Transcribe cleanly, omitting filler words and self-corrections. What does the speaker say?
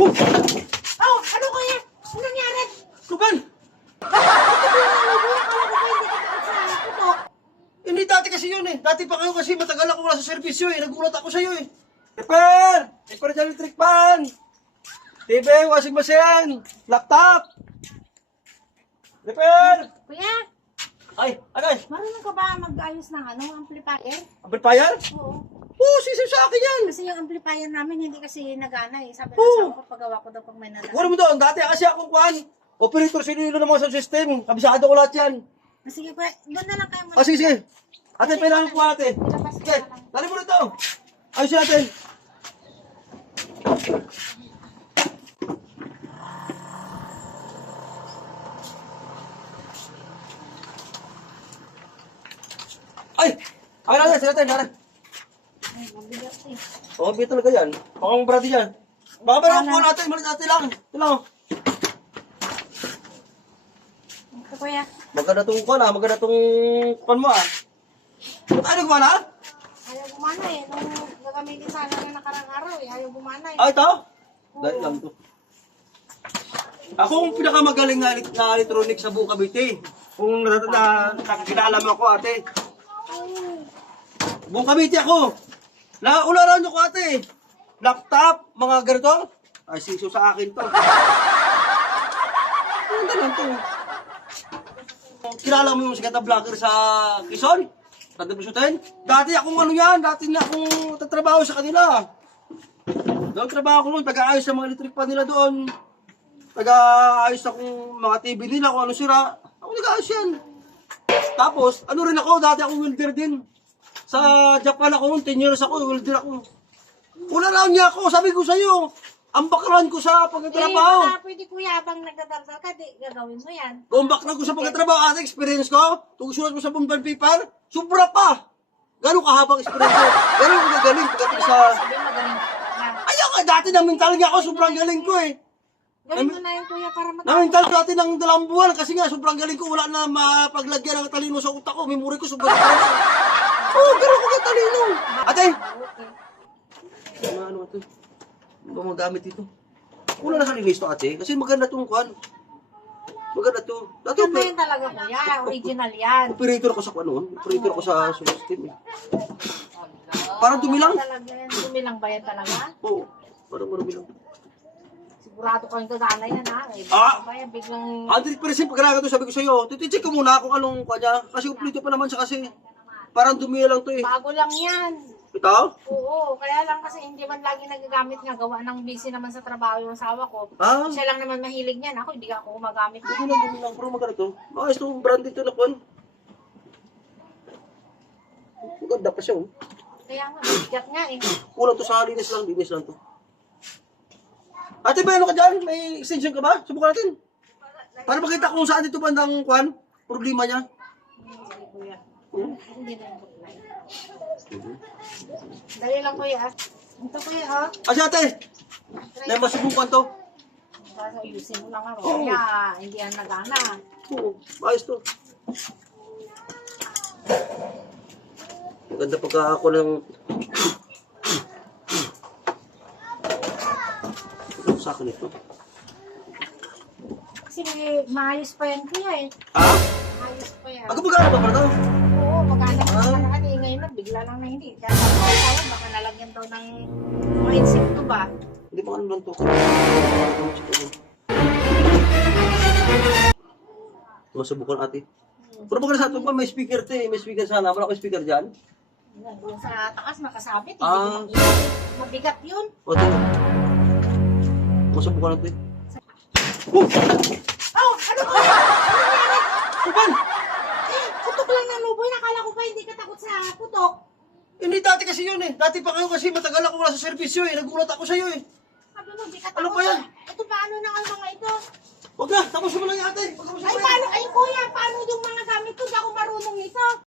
Oh, ano kaya? Ano nangyari? Kuban! Hindi dati kasi yun eh. Dati pa kayo kasi matagal ako wala sa servisyo eh. Nagulat ako sa'yo eh. Repair! Repair dyan electric fan! TV, washing machine! Laptop! Repair! Kuya, Ay, agay! marunong ka ba mag-ayos ng amplifier? Amplifier? Oo. Oo, sisip sa akin yan! Kasi yung amplifier namin hindi kasi nagana eh. Sabi Oo. na sa paggawa ko daw pag may nalala. Wala mo doon, dati kasi akong kuhan. Operator sinilo ng mga sound system. Kabisado ko lahat yan. Sige kuya, doon na lang kayo muna. Ah, sige, sige. Ate, kailangan ko ate. Ilabas ko Okay, na lang. dali mo na ito. Ayos natin. Ay! Ay, natin, sila tayo, natin. Ay, mabigat eh. Oo, bito talaga yan. Pakang brady yan. Baka meron po natin, malit natin lang. Ito lang. Ito kuya. Maganda itong kuhan ah, maganda itong kuhan mo ah. Ba't ayaw kuhan ah? Ayaw gumana eh. Nung gagamitin sana na nakarang araw eh. Ayaw gumana eh. Ah, ito? Dali lang ito. Ako ang pinakamagaling na electronic sa buong Cavite. Kung nakakilala mo ako ate. Buong Cavite ako. Ularan nyo ko ate. Laptop, mga ganito. Ay, siso sa akin to. Ano lang to? Kilala mo yung sikat na vlogger sa Quezon? Tagdabusutin? Dati akong ano yan, dati na akong tatrabaho sa kanila. Doon trabaho ko noon, pag-aayos sa mga electric pan nila doon. Pag-aayos akong mga TV nila kung ano sira. Ako nag-aayos yan. Tapos, ano rin ako, dati akong welder din. Sa Japan ako noon, 10 years ako, welder ako. Ularaw niya ako, sabi ko sa'yo. Ang background ko sa pagtatrabaho. Eh, pwede kuya, habang nagdadaldal ka, di, gagawin mo yan. Kung background ko sa pagtatrabaho, ate, experience ko, kung sulat ko sa bond paper, sobra pa. Gano'ng kahabang experience ko. Gano'ng kagaling pagdating sa... Sabi magaling ka. Ayaw ka, dati na mental nga ako, sobrang galing ko eh. Gawin mo na yun kuya para Na-mental ko dati ng 2 buwan kasi nga sobrang galing ko, wala na mapaglagyan ng talino sa utak ko, memory ko sobrang galing. Oh, pero ko ka talino. Ate! Ano ito? Ano ba magamit dito? Wala na kanilinis to ate, kasi maganda itong kwan. Maganda to. Dati Ganda yun talaga kuya, original yan. operator ko sa kwan noon, operator ko sa system eh. Parang dumilang. Talaga yan, dumilang ba yan talaga? Oo, parang dumilang. Sigurado ka yung gagana yan ha. Eh, Ah! ba yan, biglang... 100% pag to sabi ko sa'yo, titicheck ko muna kung anong kanya, kasi uplito pa naman siya kasi. Parang dumi lang to eh. Bago lang yan. Ito? Oo, kaya lang kasi hindi man lagi nagagamit nga. Gawa ng busy naman sa trabaho yung asawa ko. Ah, Siya lang naman mahilig niyan. Ako, hindi ako gumagamit. dumi lang, pero maganda to. Ayos to, branded to na kwan. Maganda pa siya oh. Kaya nga, bigat nga eh. Kulang to sa linis lang to. Ate ba, ano ka dyan? May extension ka ba? Subukan natin. Para makita kung saan dito bandang kwan, problema niya. Sige kuya. Hmm? Hindi na yung buklay. Dali lang kuya. Ito kuya ha. Kasi ate, may masubukan to. Para ayusin mo lang ha. Oo. Kaya hindi yan nagana. Oo, ayos to. Maganda pagka ako ng... Ano sa akin ito? Kasi maayos pa yan kuya eh. Ha? Maayos pa yan. Ako magkano ba pala to? Oo, magana pa naman eh. Ngayon lang, bigla lang na hindi. Kaya sabi ko tayo, baka nalagyan daw ng mga insekto ba? Hindi pa ano lang to. Masubukan ate. Pero maganda sa ito pa, may speaker to eh. May speaker sana. Wala ko speaker dyan. Doon sa taas nakasabit. Ah. Hindi mabigat yun. O, ito. Masubukan natin. Oh, ano ba? Kuban! Eh, putok lang ng luboy. Nakala ko pa hindi ka takot sa putok. Hindi dati kasi yun eh. Dati pa kayo kasi matagal ako wala sa servisyo eh. Nagulat ako sa'yo eh. Sabi mo, hindi ka Ano takot. ba yan? Ito paano na ang mga ito? Huwag na, tapos mo lang yung ate. Huwag ka Ay, masabay. paano? Ay, kuya, paano yung mga gamit ko? Hindi ako marunong nito.